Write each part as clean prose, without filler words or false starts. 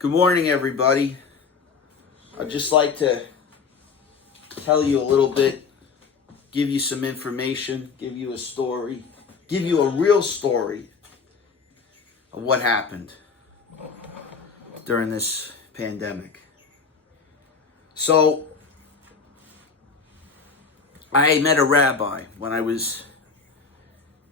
Good morning, everybody. I'd just like to tell you a little bit, give you some information, give you a story, give you a real story of what happened during this pandemic. So, I met a rabbi when I was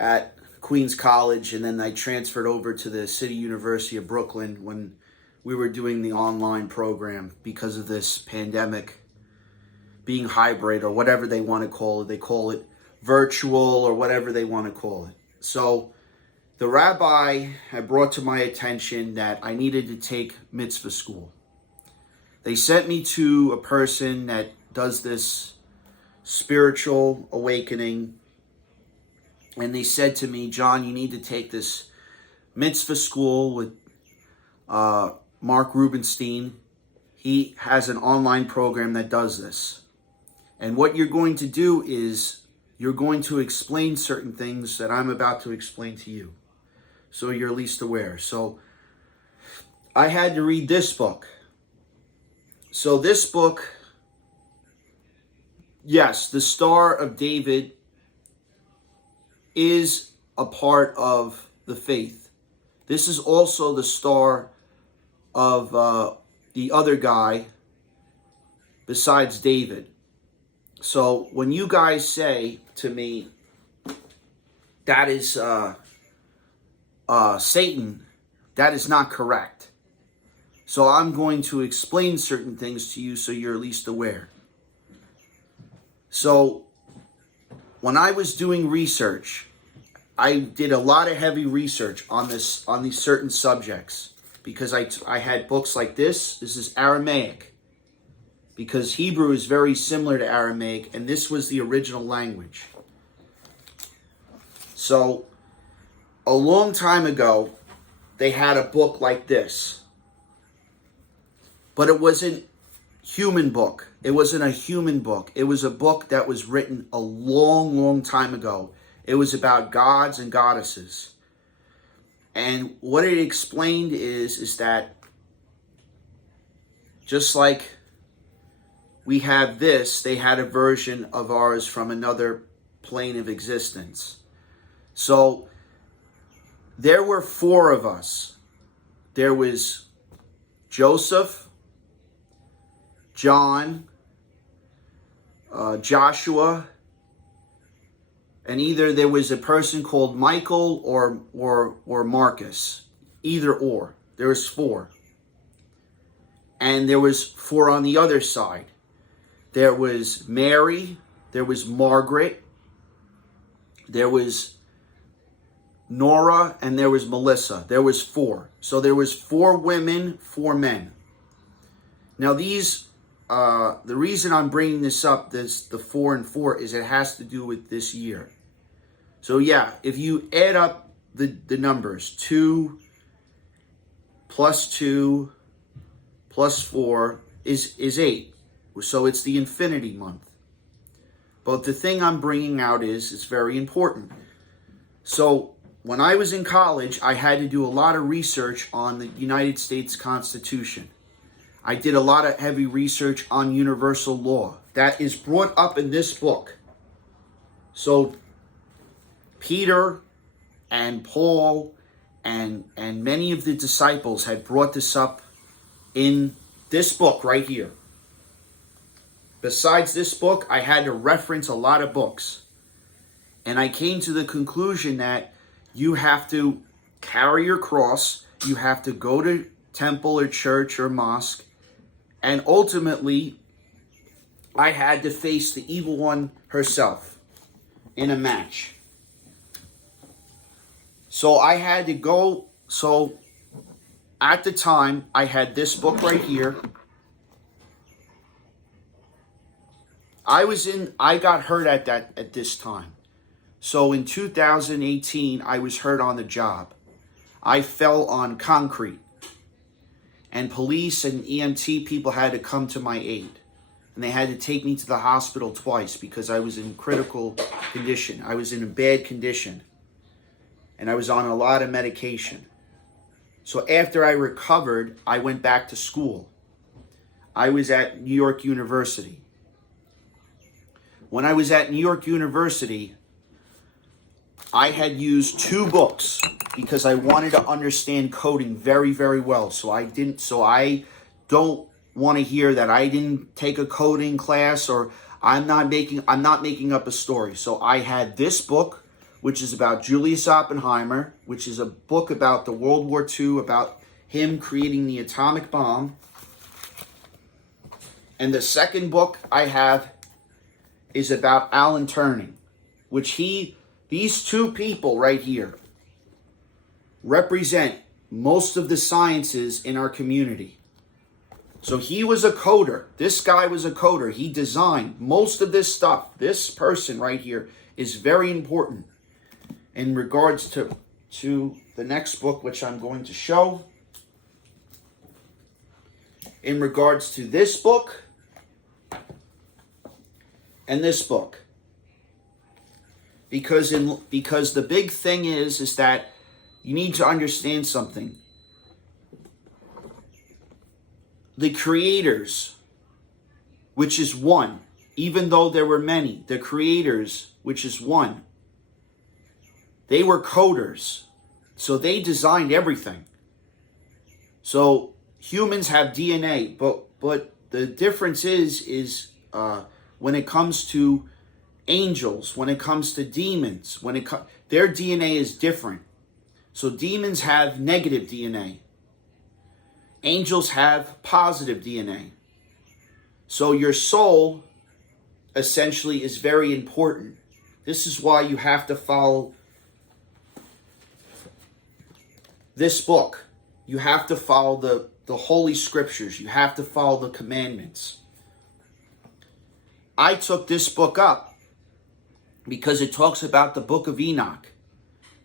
at Queens College, and then I transferred over to the City University of Brooklyn when we were doing the online program because of this pandemic being hybrid, or whatever they want to call it. They call it virtual or whatever they want to call it. So the rabbi had brought to my attention that I needed to take mitzvah school. They sent me to a person that does this spiritual awakening, and they said to me, John, you need to take this mitzvah school with Mark Rubenstein. He has an online program that does this. And what you're going to do is you're going to explain certain things that I'm about to explain to you, so you're at least aware. So I had to read this book. So this book, yes, the Star of David is a part of the faith. This is also the star of the other guy besides David. So when you guys say to me that is Satan, that is not correct. So I'm going to explain certain things to you so you're at least aware. So when I was doing research, I did a lot of heavy research on these certain subjects, because I had books like this. This is Aramaic, because Hebrew is very similar to Aramaic, and this was the original language. So a long time ago, they had a book like this, but it wasn't human book. It wasn't a human book. It was a book that was written a long, long time ago. It was about gods and goddesses. And what it explained is that just like we have this, they had a version of ours from another plane of existence. So there were four of us. There was Joseph, John, Joshua, and either there was a person called Michael or Marcus. Either or. There was four. And there was four on the other side. There was Mary, there was Margaret, there was Nora, and there was Melissa. There was four. So there was four women, four men. Now these, the reason I'm bringing this up, the 4 and 4, is it has to do with this year. So yeah, if you add up the numbers, 2 plus 2 plus 4 is 8. So it's the infinity month. But the thing I'm bringing out is it's very important. So when I was in college, I had to do a lot of research on the United States Constitution. I did a lot of heavy research on universal law. That is brought up in this book. So Peter and Paul and many of the disciples had brought this up in this book right here. Besides this book, I had to reference a lot of books. And I came to the conclusion that you have to carry your cross, you have to go to temple or church or mosque, and ultimately, I had to face the evil one herself in a match. So I had to go, so at the time, I had this book right here. I got hurt at this time. So in 2018, I was hurt on the job. I fell on concrete. And police and EMT people had to come to my aid. And they had to take me to the hospital twice because I was in critical condition. I was in a bad condition. And I was on a lot of medication. So after I recovered, I went back to school. I was at New York University. When I was at New York University, I had used 2 books because I wanted to understand coding very, very well. So I don't want to hear that I didn't take a coding class, or I'm not making up a story. So I had this book, which is about Julius Oppenheimer, which is a book about the World War II, about him creating the atomic bomb. And the second book I have is about Alan Turing, which these 2 people right here represent most of the sciences in our community. So he was a coder. This guy was a coder. He designed most of this stuff. This person right here is very important in regards to the next book, which I'm going to show. In regards to this book and this book. Because the big thing is that you need to understand something. The creators, which is one, even though there were many, the creators, which is one, they were coders. So they designed everything. So humans have DNA, but the difference is when it comes to angels, when it comes to demons, their DNA is different. So demons have negative DNA. Angels have positive DNA. So your soul essentially is very important. This is why you have to follow this book. You have to follow the Holy Scriptures. You have to follow the commandments. I took this book up because it talks about the book of Enoch,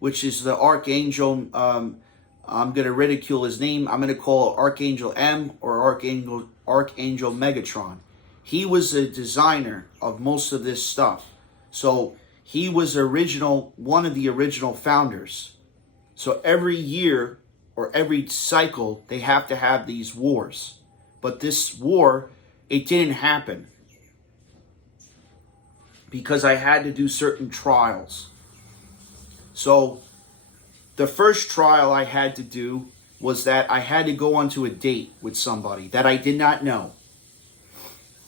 which is the archangel. I'm going to ridicule his name. I'm going to call it Archangel M or Archangel Megatron. He was a designer of most of this stuff. So he was one of the original founders. So every year or every cycle, they have to have these wars. But this war, it didn't happen because I had to do certain trials. So the first trial I had to do was that I had to go onto a date with somebody that I did not know.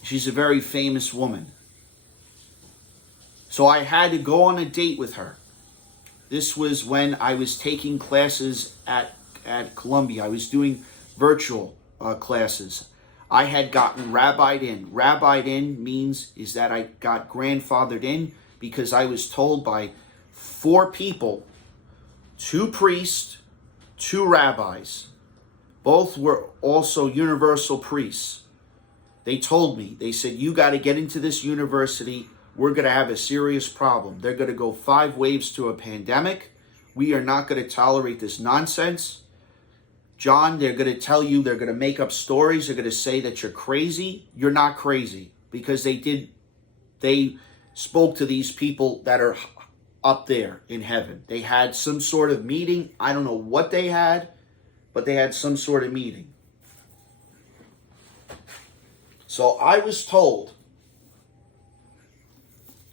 She's a very famous woman. So I had to go on a date with her. This was when I was taking classes at Columbia. I was doing virtual classes. I had gotten rabbied in. Rabbied in means is that I got grandfathered in because I was told by 4 people, 2 priests, 2 rabbis. Both were also universal priests. They told me, they said, you got to get into this university. We're going to have a serious problem. They're going to go 5 waves to a pandemic. We are not going to tolerate this nonsense. John, they're going to tell you, they're going to make up stories. They're going to say that you're crazy. You're not crazy, because they spoke to these people that are up there in heaven. They had some sort of meeting. I don't know what they had, but they had some sort of meeting. So I was told,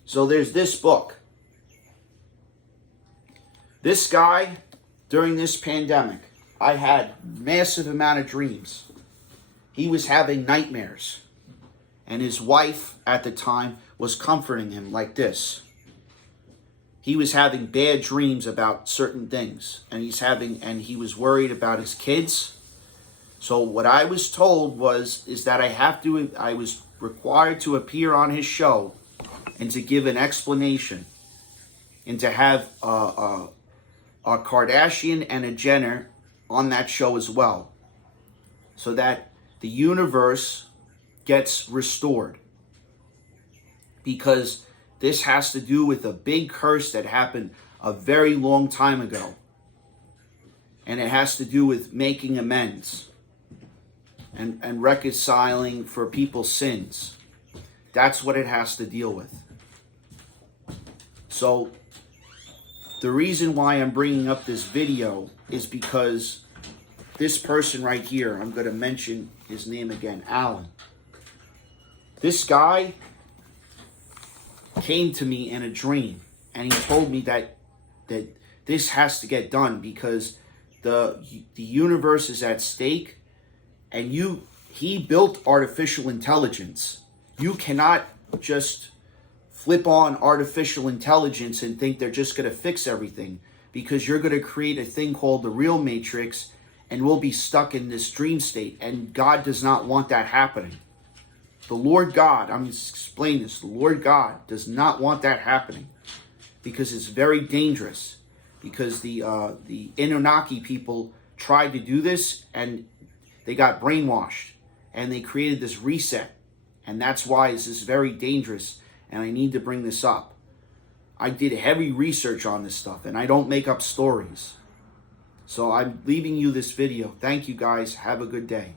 so there's this book. This guy, during this pandemic, I had massive amount of dreams. He was having nightmares. And his wife at the time was comforting him like this. He was having bad dreams about certain things. And he was worried about his kids. So what I was told is that I was required to appear on his show and to give an explanation. And to have a Kardashian and a Jenner on that show as well, so that the universe gets restored, because this has to do with a big curse that happened a very long time ago, and it has to do with making amends and reconciling for people's sins. That's what it has to deal with. So the reason why I'm bringing up this video is because this person right here, I'm going to mention his name again, Alan. This guy came to me in a dream, and he told me that this has to get done because the universe is at stake, and he built artificial intelligence. You cannot just flip on artificial intelligence and think they're just going to fix everything, because you're going to create a thing called the real matrix, and we'll be stuck in this dream state, and God does not want that happening. The Lord God, I'm going to explain this, the Lord God does not want that happening, because it's very dangerous, because the Anunnaki people tried to do this, and they got brainwashed, and they created this reset, and that's why this is very dangerous, and I need to bring this up. I did heavy research on this stuff, and I don't make up stories. So I'm leaving you this video. Thank you guys. Have a good day.